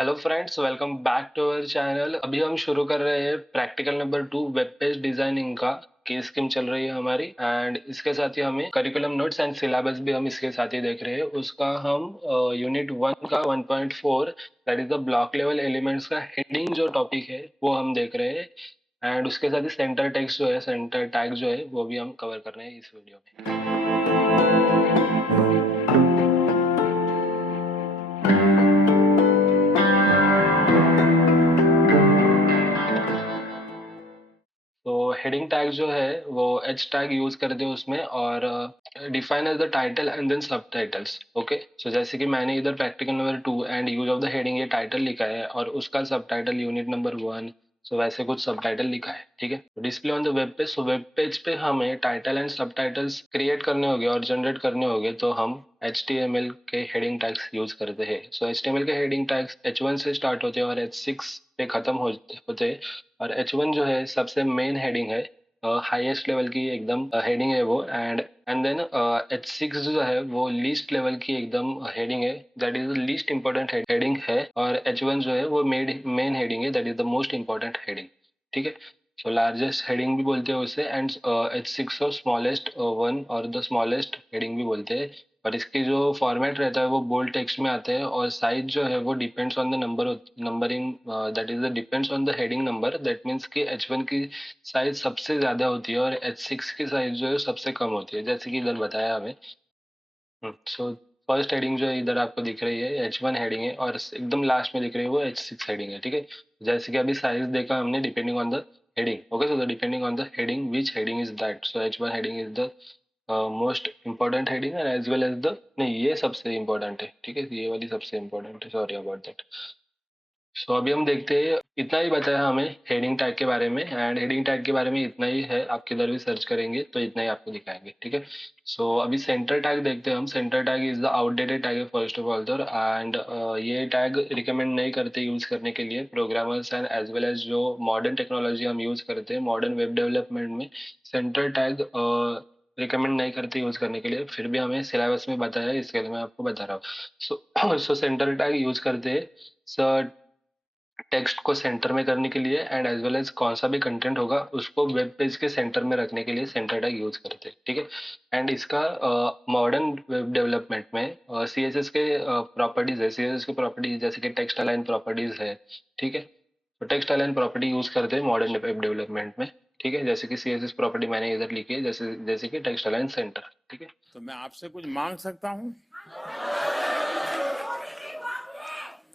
Hello friends, welcome back to our channel. अभी हम शुरू कर रहे हैं practical number 2 web page designing का। की स्कीम चल रही है हमारी एंड इसके साथ ही हमें करिकुलम नोट्स एंड सिलेबस भी हम इसके साथ ही देख रहे हैं। उसका हम यूनिट 1 का 1.4 that is the block level elements का हेडिंग जो टॉपिक है वो हम देख रहे हैं। एंड उसके साथ ही सेंटर टेक्स्ट जो है, सेंटर टैग जो है वो भी हम कवर कर रहे हैं इस वीडियो में। तो हेडिंग टैग जो है वो एच टैग यूज करते हैं उसमें, और define as the title and then सब टाइटल्स। ओके, सो जैसे कि मैंने इधर practical number 2 and use of the heading ये टाइटल लिखा है और उसका सब टाइटल यूनिट नंबर 1। सो वैसे कुछ सब टाइटल लिखा है, ठीक है। Display on the web page, so web page पे हमें टाइटल एंड सब टाइटल्स क्रिएट करने होंगे और जनरेट करने होंगे, तो हम HTML के हेडिंग टैग्स यूज करते हैं। सो HTML के हेडिंग टैग्स H1 से स्टार्ट होते हैं और H6 पे खत्म होते हैं। और H1 जो है सबसे मेन हेडिंग है, हाईएस्ट लेवल की एकदम हेडिंग है वो। एंड देन H6 जो है वो लीस्ट लेवल की एकदम हेडिंग है, that is the least important heading है। और H1 जो है वो मेन हेडिंग है, that is the most important heading, ठीक है। सो लार्जेस्ट हेडिंग भी बोलते हैं उसे, एंड H6 को स्मॉलेस्ट वन और द स्मॉलेस्ट हेडिंग भी बोलते हैं। और इसकी जो फॉर्मेट रहता है वो बोल्ड टेक्स्ट में आते हैं, और साइज जो है वो depends on the numbering, that is the depends on the heading number. That means कि H1 की साइज सबसे ज्यादा होती है और H6 की साइज जो है सबसे कम होती है, जैसे कि इधर बताया हमें। सो फर्स्ट हेडिंग जो है इधर आपको दिख रही है H1 हेडिंग है, और एकदम लास्ट में दिख रही है वो H6 हेडिंग है, ठीक है। जैसे कि अभी साइज देखा हमने depending on the heading. Okay, so the depending on the heading which heading is that, so H1 heading is the most important heading है, एज वेल एज द, नहीं ये सबसे इम्पोर्टेंट है, ठीक है, ये वाली सबसे इम्पोर्टेंट है, सॉरी अबाउट दैट। सो अभी हम देखते हैं, इतना ही बताया हमें हेडिंग टैग के बारे में, एंड हेडिंग टैग के बारे में इतना ही है। आप किधर भी सर्च करेंगे तो इतना ही आपको दिखाएंगे, ठीक है। सो अभी सेंटर टैग देखते हैं हम। Centre tag is the outdated tag है फर्स्ट ऑफ ऑल तो, एंड ये टैग रिकमेंड नहीं करते यूज करने के लिए programmers and as well as जो मॉडर्न टेक्नोलॉजी हम यूज करते हैं मॉडर्न वेब डेवलपमेंट में। सेंटर टैग रिकमेंड नहीं करते यूज करने के लिए, फिर भी हमें सिलेबस में बताया इसके लिए मैं आपको बता रहा हूँ। सो सेंटर टैग यूज करते हैं सर टेक्स्ट को सेंटर में करने के लिए, एंड एज वेल एज कौन सा भी कंटेंट होगा उसको वेब पेज के सेंटर में रखने के लिए सेंटर टैग यूज करते हैं, ठीक है। एंड इसका मॉडर्न वेब डेवलपमेंट में CSS के प्रॉपर्टीज है, CSS की प्रॉपर्टीज जैसे कि टेक्स्ट अलाइन प्रॉपर्टीज है, ठीक है। तो टेक्स्ट अलाइन प्रॉपर्टी यूज करते हैं मॉडर्न वेब डेवलपमेंट में, ठीक है। जैसे कि CSS प्रॉपर्टी मैंने इधर लिखी है, जैसे जैसे कि टेक्स्ट अलाइन सेंटर, ठीक है। तो मैं आपसे कुछ मांग सकता हूँ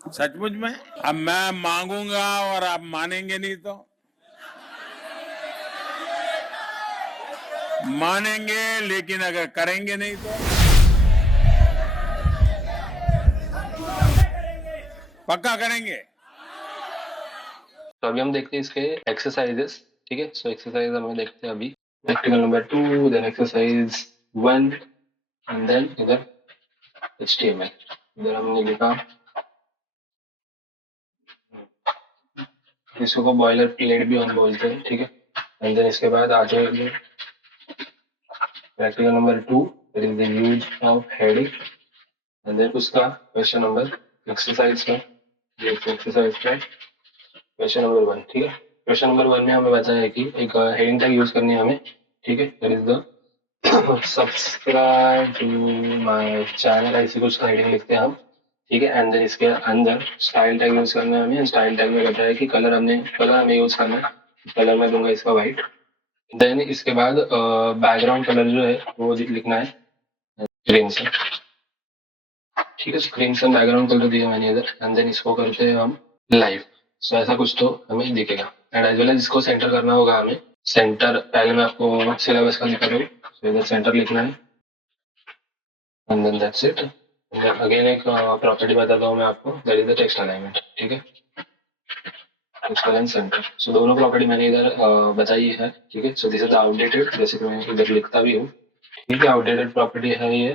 सचमुच में? अब मैं मांगूंगा और आप मानेंगे नहीं तो? मानेंगे लेकिन अगर करेंगे नहीं तो? पक्का करेंगे। तो अभी हम देखते हैं इसके एक्सरसाइजेस, ठीक है। सो एक्सरसाइज हमें देखते हैं अभी। Practical number 2, then exercise 1, and then इधर HTML। इधर हमने लिखा, इसको बॉयलर प्लेट भी हम बोलते हैं, ठीक है। एंड देन इसके बाद आगे practical number 2, that is the use of heading. And then उसका क्वेश्चन नंबर एक्सरसाइज का, ये एक्सरसाइज का क्वेश्चन नंबर 1, ठीक है। क्वेश्चन नंबर 1 में हमें बताया है कि एक हेडिंग टैग यूज करनी है हमें, ठीक है। That is the subscribe to my channel, ऐसी कुछ हेडिंग लिखते हैं हम, ठीक है। एंड देन इसके अंदर स्टाइल टैग यूज करना है हमें। स्टाइल टैग में बताया कि कलर हमें यूज करना है। कलर में दूंगा इसका व्हाइट। देन इसके बाद बैकग्राउंड कलर जो है वो लिखना है ग्रीन से, ठीक है। स्क्रीन से बैकग्राउंड कलर दिया मैंने इधर, एंड देन इसको करते हैं हम लाइव। सो ऐसा कुछ तो हमें दिखेगा, एंड एज वेल एज इसको सेंटर करना होगा हमें। सेंटर पहले मैं आपको सिलेबस का लिखा दूँ, सो इधर सेंटर लिखना है, and then that's it. Again एक प्रॉपर्टी बताता हूँ मैं आपको, that is the text alignment, ठीक है। टेक्स्ट अलाइन सेंटर, सो दोनों प्रॉपर्टी मैंने इधर बताई है, ठीक है। So this is the outdated, जैसे कि मैं इधर लिखता भी हूँ, ठीक है। आउटडेटेड प्रॉपर्टी है ये,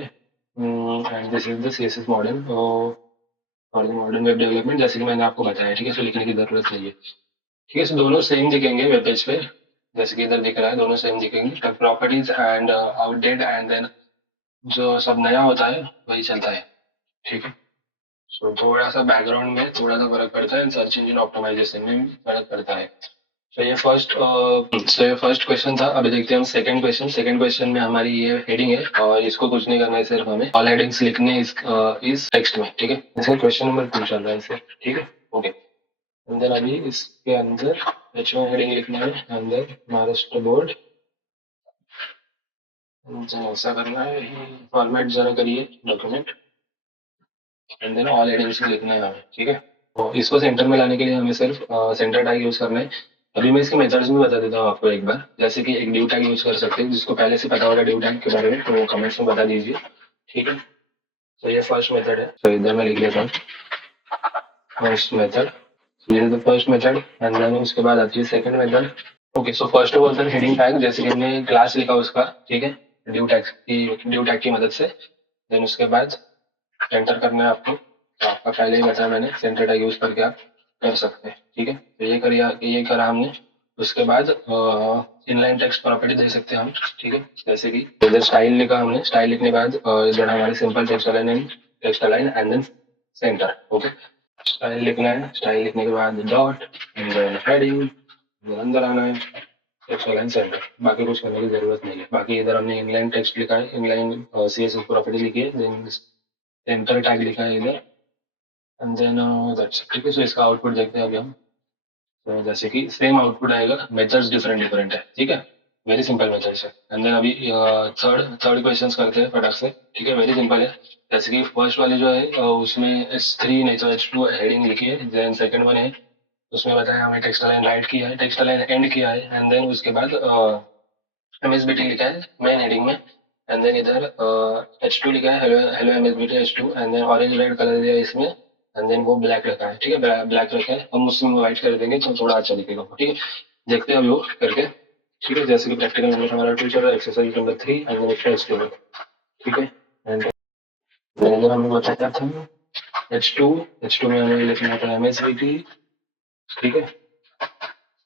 and this is the CSS model और मॉडर्न वेब डेवलपमेंट, जैसे कि मैंने आपको बताया, ठीक है। सो लिखने की जरूरत नहीं है, ठीक है। सो दोनों सेम दिखेंगे वेब पेज पे, जैसे कि इधर दिख रहा है, दोनों सेम दिखेंगे properties and outdate, and then जो सब नया होता है वही चलता है, ठीक है। सो थोड़ा सा बैकग्राउंड में थोड़ा सा फर्क पड़ता है, सर्च इंजन ऑप्टिमाइजेशन में भी फर्क पड़ता है। सो ये फर्स्ट क्वेश्चन था। अभी देखते हैं हम सेकंड क्वेश्चन। सेकंड क्वेश्चन में हमारी ये हेडिंग है और इसको कुछ नहीं करना है, सिर्फ हमें ऑल हेडिंग्स लिखने इस टेक्स्ट में, ठीक है। इसका क्वेश्चन नंबर 2 चल रहा है इसे, ठीक है, ओके। अंदर अभी इसके अंदर H1 हेडिंग लिखना है, अंदर महाराष्ट्र बोर्ड, ऐसा करना है। फॉर्मेट जरा करिए document, and then all headings में लिखना है हमें, ठीक है। तो इसको सेंटर में लाने के लिए हमें सिर्फ सेंटर टैग यूज करना है। अभी मैं इसके मेथड्स भी बता देता हूँ आपको एक बार। जैसे कि एक ड्यू टैग यूज कर सकते हैं, जिसको पहले से पता होगा ड्यू टैग के बारे में, तो वो कमेंट्स में बता दीजिए, ठीक है। तो ये फर्स्ट मेथड है, तो इधर मैं लिख लेता हूँ फर्स्ट मेथड। ये the first method, and then उसके बाद आती है second method. Okay, so first of all sir heading tag, जैसे कि हमने क्लास लिखा उसका, ठीक है, ड्यू टैग की मदद से। देन उसके बाद एंटर करना है आपको। तो आपका पहले ही बताया मैंने, सेंटर टैग यूज करके आप कर सकते हैं, ठीक है। तो ये करा हमने। उसके बाद इनलाइन टेक्स्ट प्रॉपर्टी दे सकते हैं हम, ठीक है। जैसे कि इधर स्टाइल लिखा हमने, स्टाइल लिखने के बाद इधर हमारे simple text align and then centre, okay. Style लिखना है, स्टाइल लिखने के बाद डॉट एंड देन हेडिंग, अंदर आना है, टेक्स्ट अलाइन सेंटर। बाकी कुछ करने की जरूरत नहीं है। बाकी इधर हमने इनलाइन टेक्स्ट लिखा है, इनलाइन CSS प्रॉपर्टी लिखी है, देन सेंटर टैग लिखा है इधर, एंड देन दैट्स, ठीक है। सो इसका आउटपुट देखते हैं अभी हम। तो जैसे कि सेम आउटपुट आएगा, मेथड्स डिफरेंट डिफरेंट है, ठीक है। वेरी सिंपल मेथड्स है। एंड देन अभी थर्ड थर्ड क्वेश्चंस करते हैं फटाक से, ठीक है। वेरी सिंपल है। जैसे कि फर्स्ट वाले जो है उसमें S3 नहीं तो H2 हेडिंग लिखी है। देन सेकंड वन है, उसमें बताया हमें टेक्स्ट लाइन राइट किया है, टेक्स्ट लाइन एंड किया है, एंड देन उसके बाद MSBT लिखा है मेन हेडिंग में। एंड देन इधर H2 लिखा है, hello hello MSBT H2, and then orange red colour दिया है इसमें, एंड देन वो ब्लैक रखा है, ठीक है। ब्लैक रखा है, हम उसमें व्हाइट कर देंगे तो थोड़ा अच्छा दिखेगा, ठीक है। देखते हैं अभी वो करके, ठीक है। जैसे कि प्रैक्टिकल नंबर हमारा टीचर है, exercise number 3 and then exercise 2, ठीक है। एंड इधर हमें बताया था H2 में हमें लिखना था MSBT, ठीक है।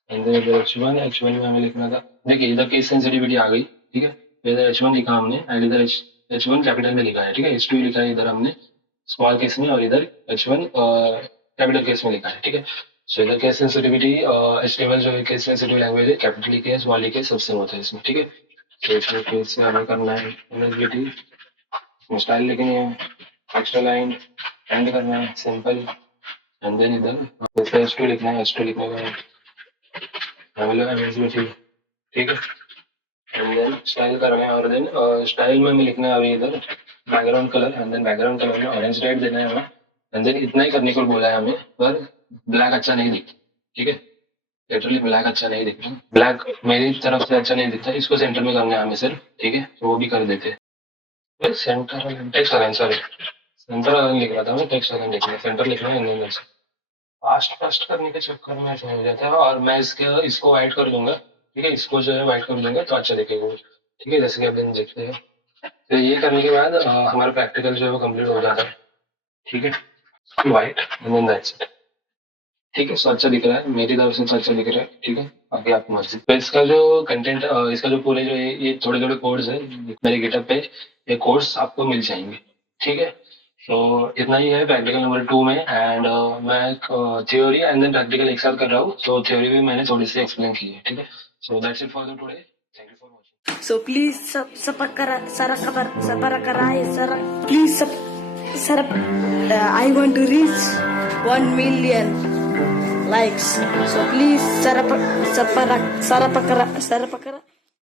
एंड देन इधर H1 में हमें लिखना था, देखिए इधर केस सेंसिटिविटी आ गई, ठीक है। तो इधर H1 लिखा हमने, एंड इधर H1 कैपिटल में लिखा है, ठीक है। H2 लिखा है इधर हमने स्मॉल केस में, और इधर H1 कैपिटल केस में लिखा है, ठीक है। सो इधर केस सेंसिटिविटी, HTML जो है केस सेंसिटिव लैंग्वेज है, कैपिटल लिखे है स्मॉल लिखे सब सेम होता है इसमें, ठीक है। तो इसमें केस में हमें करना है MSBT, स्टाइल लिखनी है, एक्स्ट्रा लाइन एंड करना है सिंपल, एंड देन इधर जैसे H2 लिखना है, H2 लिखने का हेलो MSBT, ठीक है। एंड देन स्टाइल करना है, और देन स्टाइल में हमें लिखना है अभी इधर background colour, and then background colour में ऑरेंज रेड देना है हमें। एंड देन इतना ही करने को बोला है हमें, पर ब्लैक अच्छा नहीं दिखता, ठीक है। लिटरली ब्लैक अच्छा नहीं दिखता, ब्लैक मेरी तरफ से अच्छा नहीं दिखता। इसको सेंटर में करना है हमें सिर्फ, ठीक है। तो वो भी कर देते हैं। Centre text align, sorry centre align लिख रहा था मैं, टेक्स्ट अलाइन लिखना है, सेंटर लिखना है, एंड देन फास्ट फास्ट करने के चक्कर में ऐसा हो जाता है। और मैं इसको वाइट कर दूंगा, ठीक है। इसको जो है वाइट कर दूंगा तो अच्छा दिखेगा, ठीक है। जैसे कि आप देखते हैं, तो ये करने के बाद हमारा प्रैक्टिकल जो है वो कंप्लीट हो जाता है, ठीक है। White and then that's it, ठीक है। सो अच्छा दिख रहा है, मेरी तरफ से तो अच्छा दिख रहा है, ठीक है। बाकी आपकी मर्जी। तो इसका जो कंटेंट, इसका जो पूरे जो ये थोड़े थोड़े कोड्स है मेरे गिटहब पे, ये कोड्स आपको मिल जाएंगे, ठीक है। तो इतना ही है प्रैक्टिकल नंबर 2 में। एंड मैं थ्योरी एंड देन प्रैक्टिकल एक साथ कर रहा हूँ, तो थ्योरी भी मैंने थोड़ी सी एक्सप्लेन की है, ठीक है। So that's it for the today, thank you for watching. So please please I want to reach 1 million likes. So please sarapakara